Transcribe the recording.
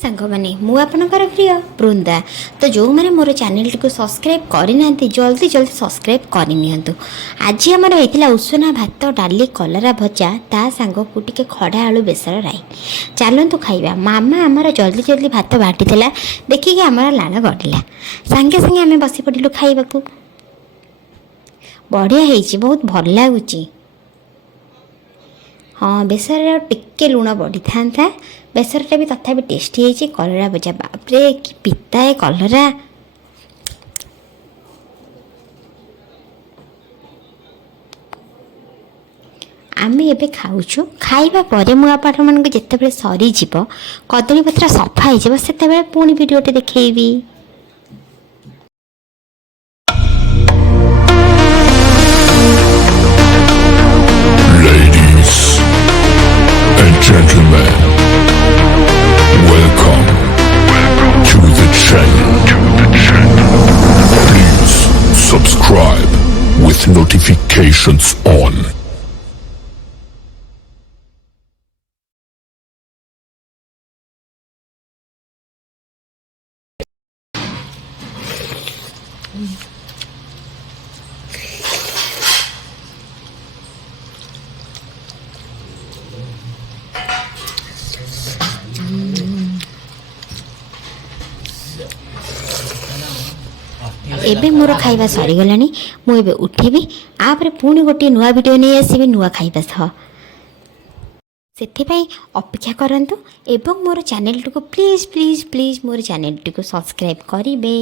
सांग मैंने मु आपनकर प्रिय बृंदा तो जो मैंने मोर चैनल टी सब्सक्राइब करना जल्दी जल्दी सब्सक्राइब करनी। आज आमर होता उषुना भात डाली कलरा भजा ता सांग को टिके खड़ा आलू बेसर राई चलतु खाइबा। मामा आमर जल्दी जल्दी भात बाटिला देखिए आमर लाल गड़िला सांगे सांगे आम बसी पड़िलु खाइबा को। बढ़िया है बहुत भल लगुच। हाँ बेसर टिके लुण बढ़ी था बेसरटा भी तथा टेस्टी है। कलरा भजा बापरे कि पिता है कलरा। आम एबे खाऊछु खाइबा परे मु आपण मन को जेते सरी जीव कदली पत्र सफा हो से पुणी भिडियोटे देखैबी। Ladies and gentlemen, welcome to the channel. Please subscribe with notifications on. एबे मोर खाइबा सरीगला मुझे उठेबी आपर पुणी गोटे नुआ वीडियो नहीं आसबि नुआ खाइबा सह से अपेक्षा करंतु एवं मोर चैनल टी को please please please more channel T को सब्सक्राइब करेंगे।